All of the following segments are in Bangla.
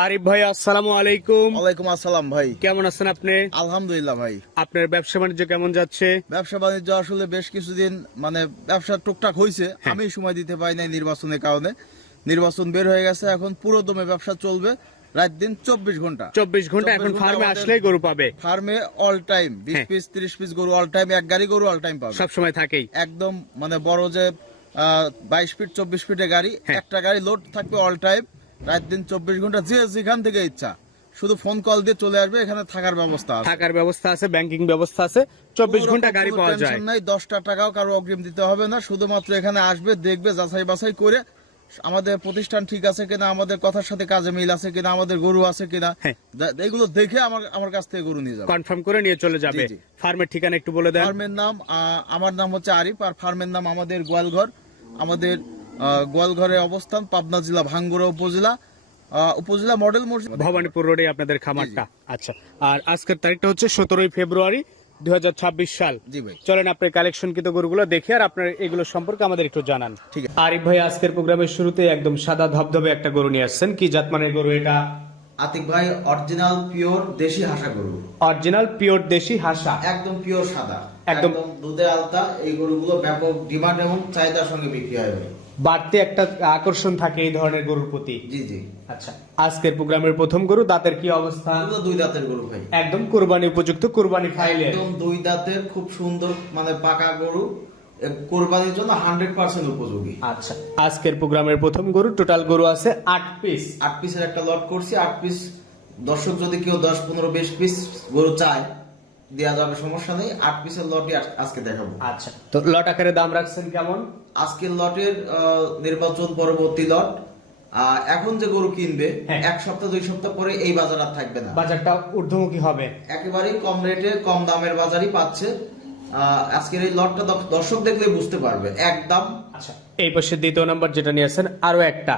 আরিফ ভাই, আসসালামু আলাইকুম। ওয়ালাইকুম আসসালাম ভাই। কেমন আছেন আপনি? আলহামদুলিল্লাহ ভাই। আপনার ব্যবসা বাণিজ্য কেমন যাচ্ছে? ব্যবসা বাণিজ্য আসলে বেশ কিছুদিন ব্যবসা টুকটাক হয়েছে, হ্যাঁ। আমি সময় দিতে পারি নাই নির্বাচনের কারণে। নির্বাচন বের হয়ে গেছে, এখন পুরো দমে ব্যবসা চলবে রাত দিন 24 ঘন্টা। 24 ঘন্টা এখন 24 ফার্মে আমাদের আসলেই গরু পাবে। ফার্মে অল টাইম 20 হ্যাঁ। পিস 30 পিস গরু অল টাইম, এক গাড়ি গরু অল টাইম পাবে। সব সময় থাকেই। একদম বড় যে 22 ফিট 24 ফিটের গাড়ি, হ্যাঁ। একটা গাড়ি লোড থাকবে অল টাইম রাত দিন 24 ঘন্টা, যে যেখান থেকে ইচ্ছা শুধু ফোন কল দিয়ে চলে আসবে। এখানে থাকার ব্যবস্থা আছে, থাকার ব্যবস্থা আছে, ব্যাংকিং ব্যবস্থা আছে, 24 ঘন্টা গাড়ি কোনো পাওয়া যায়। টেনশন নাই, 10টা টাকাও কারো অগ্রিম দিতে হবে না। শুধুমাত্র এখানে আসবে, দেখবে, যাচাই বাছাই করে আমাদের প্রতিষ্ঠান ঠিক আছে কিনা, আমাদের কথার সাথে কাজে মিল আছে কিনা, আমাদের গরু আছে কিনা, হ্যাঁ। এগুলো দেখে আমার কাছ থেকে গরু নিয়ে যাবে, কনফার্ম করে নিয়ে চলে যাবে। জি, জি। ফার্মের ঠিকানা একটু বলে দেন। ফার্মের নাম আমার নাম হচ্ছে আরিফ, আর ফার্মের নাম আমাদের গোয়ালঘর। আমাদের গোয়ালঘরে অবস্থান পাবনা জেলা ভাঙ্গুড়া উপজেলা মডেল মসজিদ, ভবানীপুর রোডে আপনাদের খামারটা। আচ্ছা, আর আজকের তারিখটা হচ্ছে 17 ফেব্রুয়ারি 2026 সাল। জি ভাই। চলেন আপনার কালেকশনকৃত গরুগুলো দেখে আর আপনার এগুলো সম্পর্কে আমাদের একটু জানান। ঠিক আছে। আরিফ ভাই, আজকের প্রোগ্রামের শুরুতে একদম সাদা ধবধবে একটা গরু নিয়ে আসছেন। কি জাতমানের গরু এটা? আতিক ভাই, অরিজিনাল পিওর দেশি হাসা গরু, অরিজিনাল পিওর দেশি হাসা, একদম পিওর সাদা, একদম একদম দুধে আলতা। এই গরুগুলো ব্যাপক ডিমান্ড এবং চাহিদার সঙ্গে বিক্রি হয় ভাই। বাড়তি একটা আকর্ষণ থাকে এই ধরনের গরুর প্রতি। জি জি। আচ্ছা, আজকের প্রোগ্রামের প্রথম গরু, দাঁতের কি অবস্থা? এগুলো দুই দাঁতের গরু ভাই, একদম কুরবানি উপযুক্ত, কুরবানি ফাইলে। একদম দুই দাঁতের খুব সুন্দর পাকা গরু, কোরবানির জন্য 100% উপযোগী। আচ্ছা, আজকের প্রোগ্রামের প্রথম গরু, টোটাল গরু আছে 8 পিস। 8 পিসের একটা লট করছি, 8 পিস। দর্শক যদি কেউ 10 15 20 পিস গরু চায় দেয়া যাবে, সমস্যা নেই। 8 পিসের লটই আজকে দেখাবো। আচ্ছা, তো লট আকারে দাম রাখছেন কেমন? আজকের লটের নির্বাচন পরবর্তী লট। এখন যে গরু কিনবে, হ্যাঁ। 1 সপ্তাহ 2 সপ্তাহ পরে এই বাজার আর থাকবে না, বাজারটা ঊর্ধ্বমুখী হবে। একেবারেই কম রেটে কম দামের বাজারই পাচ্ছে। আজকের এই লটটা দর্শক দেখলে বুঝতে পারবে একদম। আচ্ছা, এই পাশে দ্বিতীয় নাম্বার যেটা নিয়ে আসছেন, আরো একটা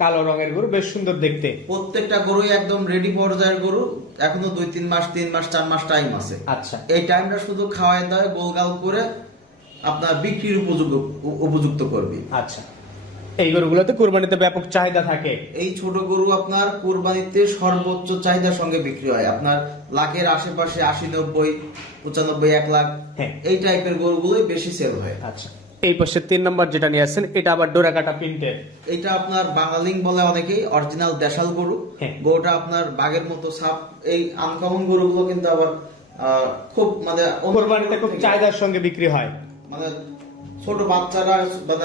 কালো রঙের গরু, বেশ সুন্দর দেখতে। প্রত্যেকটা গরুই একদম রেডি পর্যায়ের গরু, এখনো 2-3 মাস 3 মাস 4 মাস টাইম আছে। আচ্ছা, এই টাইমটা শুধু খাওয়াই দেয়, গোলগাল করে আপনার বিক্রির উপযুক্ত করবে। আচ্ছা, এই গরুগুলোতে কুরবানিতে ব্যাপক চাহিদা থাকে। এই ছোট গরু আপনার কুরবানিতে সর্বোচ্চ চাহিদার সঙ্গে বিক্রি হয়, আপনার লাখের আশেপাশে 80-90 95 1 লাখ, হ্যাঁ। এই টাইপের গরুগুলোই বেশি সেল হয়। আচ্ছা, এই পাশে 3 নাম্বার যেটা নিয়ে আসছেন, এটা আবার ডোরা কাটা প্রিন্টের। এটা আপনার বাঙালিং বলে অনেকেই, অরিজিনাল দেশাল গরু। হ্যাঁ। গরুটা আপনার বাঘের মতো সাপ। এই আনকমন গরুগুলো কিন্তু আবার খুব কুরবানিতে খুব চাহিদার সঙ্গে বিক্রি হয়। ছোট বাচ্চারা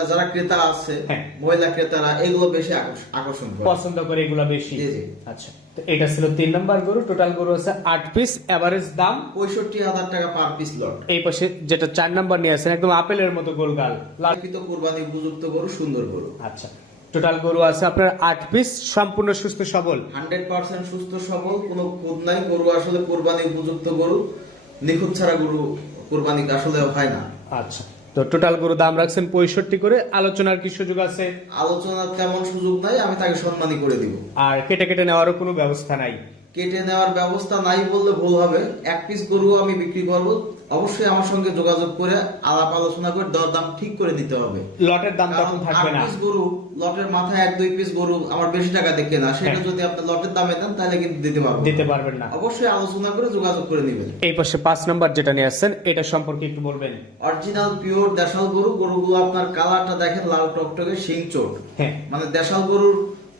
যারা ক্রেতা আছে, হ্যাঁ। মহিলা ক্রেতারা এগুলো বেশি আকর্ষণ করে, পছন্দ করে এগুলো বেশি। জি জি। আচ্ছা, তো এটা ছিল 3 নাম্বার গরু, টোটাল গরু আছে 8 পিস, এভারেজ দাম 65,000 টাকা পার পিস লট। এই পাশে যেটা 4 নাম্বার নিয়ে আসেন, একদম আপেলের মতো গোলগাল লাল। লালকিত কুরবানি উপযুক্ত গরু, সুন্দর গরু। আচ্ছা, টোটাল গরু আছে আপনার 8 পিস, সম্পূর্ণ সুস্থ সবল, 100% সুস্থ সবল, কোনো খুঁত নাই। গরু আসলে কুরবানি উপযুক্ত গরু, নিখুঁত ছাড়া গরু কুরবানি আসলে হয় না। আচ্ছা, তো টোটাল গরু দাম রাখছেন 65 করে। আলোচনার কি সুযোগ আছে? আলোচনার তেমন সুযোগ নাই, আমি তাকে সম্মানী করে দিব। আর কেটে কেটে নেওয়ারও কোনো ব্যবস্থা নাই? কেটে নেওয়ার ব্যবস্থা নাই বললে ভুল হবে। 1 পিস গরু আমি বিক্রি করব, অবশ্যই আমার সঙ্গে যোগাযোগ করে আলাপ আলোচনা করে দরদাম ঠিক করে দিতে হবে। লটের দাম তখন থাকবে না। 8 পিস গরু লটের মাথায় 1-2 পিস গরু আমার বেশি টাকা দেখে না, সেটা হ্যাঁ। যদি আপনি লটের দামে দেন তাহলে কিন্তু দিতে পারবেন না। অবশ্যই আলোচনা করে যোগাযোগ করে নেবেন। এই পাশে 5 নাম্বার যেটা নিয়ে আসছেন, এটা সম্পর্কে একটু বলবেন। অরিজিনাল পিওর দেশাল গরু। গরুগুলো আপনার কালারটা দেখেন, লাল টকটকে, শিং চোট। হ্যাঁ। দেশাল গরুর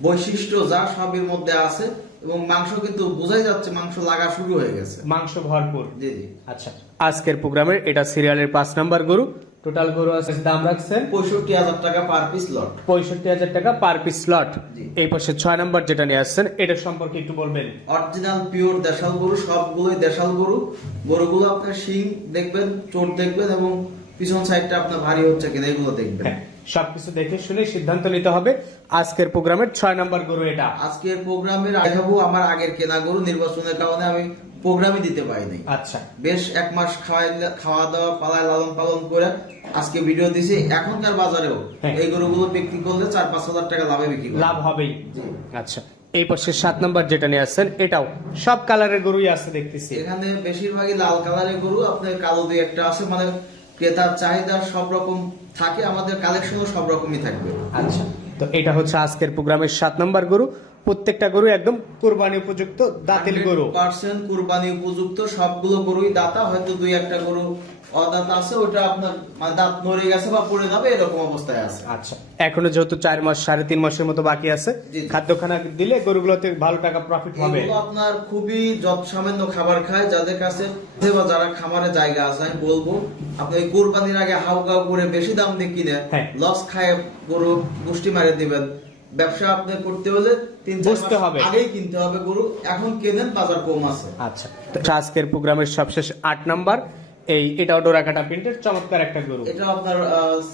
বৈশিষ্ট্য যা সবের মধ্যে আছে, এবং মাংস কিন্তু বোঝাই যাচ্ছে মাংস লাগা শুরু হয়ে গেছে, মাংস ভরপুর। জি জি। আচ্ছা, আজকের প্রোগ্রামের এটা সিরিয়ালের 5 নাম্বার গরু, টোটাল গরু আছে দাম রাখছেন 65,000 টাকা পার পিস লট। 65,000 টাকা পার পিস লট। জি। এই পাশে 6 নাম্বার যেটা নিয়ে আসছেন, এটা সম্পর্কে একটু বলবেন। অরিজিনাল পিওর দেশাল গরু, সবগুলোই দেশাল গরু। গরুগুলো আপনার শিং দেখবেন, চোট দেখবেন, এবং পিছন সাইডটা আপনার ভারী হচ্ছে কিনা এগুলো দেখবেন। হ্যাঁ, সবকিছু দেখে শুনে সিদ্ধান্ত নিতে হবে। আজকের প্রোগ্রামের 6 নাম্বার গরু এটা। আজকের প্রোগ্রামের দেখাবো আমার আগের কেনা গরু, নির্বাচনের কারণে আমি প্রোগ্রামই দিতে পারিনি। আচ্ছা, বেশ 1 মাস খাওয়া দাওয়া পালায় লালন পালন করে আজকে ভিডিও দিছি। এখনকার বাজারেও হ্যাঁ। এই গরুগুলো বিক্রি করলে 4-5 হাজার টাকা লাভে বিক্রি করবে। লাভ হবেই। জি। আচ্ছা, এই পাশে 7 নাম্বার যেটা নিয়ে আসছেন, এটাও সব কালারের গরুই আছে দেখতেছি। এখানে বেশিরভাগই লাল কালারের গরু, আপনার কালো দুই একটা আছে। ক্রেতার চাহিদা সব রকম থাকে, আমাদের কালেকশনও সব রকমই থাকবে। আচ্ছা, তো এটা হচ্ছে আজকের প্রোগ্রামের 7 নম্বর গরু। প্রত্যেকটা গরু একদম কুরবানি উপযুক্ত দাঁতের গরু। 100% কুরবানি উপযুক্ত, সবগুলো গরুই দাতা, হয়তো দুই একটা গরু অদাতা আছে, ওটা আপনার মানে দাঁত নড়ে গেছে বা পড়ে যাবে এরকম অবস্থায় আছে। আচ্ছা, এখনো যেহেতু 4 মাস 3.5 মাসের মতো বাকি আছে, জি, জি। খাদ্যখানা দিলে গরুগুলোতে ভালো টাকা প্রফিট হবে। এগুলো আপনার খুবই সামান্য খাবার খায়, যাদের কাছে বা যারা খামারে জায়গা আছে, আমি বলবো আপনি এই কুরবানির আগে হাউকাউ করে বেশি দাম দিয়ে কিনে হ্যাঁ। লস খায় গরু পুষ্টি মারে দিবেন। ব্যবসা আপনি করতে হলে 3-4 বুঝতে মাস হবে। আগেই কিনতে হবে গরু, এখন কেনেন বাজার কম আছে। আচ্ছা, তো আজকের প্রোগ্রামের সবশেষ 8 নাম্বার, এটাও ডোরাকাটা প্রিন্টের চমৎকার একটা গরু। এটা আপনার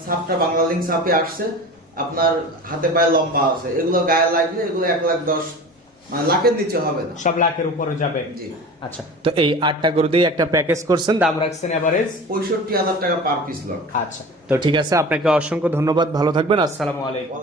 সাপটা বাংলা লিঙ্ক সাপে আসছে, আপনার হাতে পায়ে লম্বা আছে, এগুলো গায়ে লাগলে এগুলো 1,10,000 মানে লাখের নিচে হবে না, সব লাখের উপরে যাবে। জি। আচ্ছা, তো এই 8টা গরু দিয়ে একটা প্যাকেজ করছেন, দাম রাখছেন এভারেজ 65,000 টাকা পার পিস লট। আচ্ছা, তো ঠিক আছে, আপনাকে অসংখ্য ধন্যবাদ, ভালো থাকবেন, আসসালামু আলাইকুম।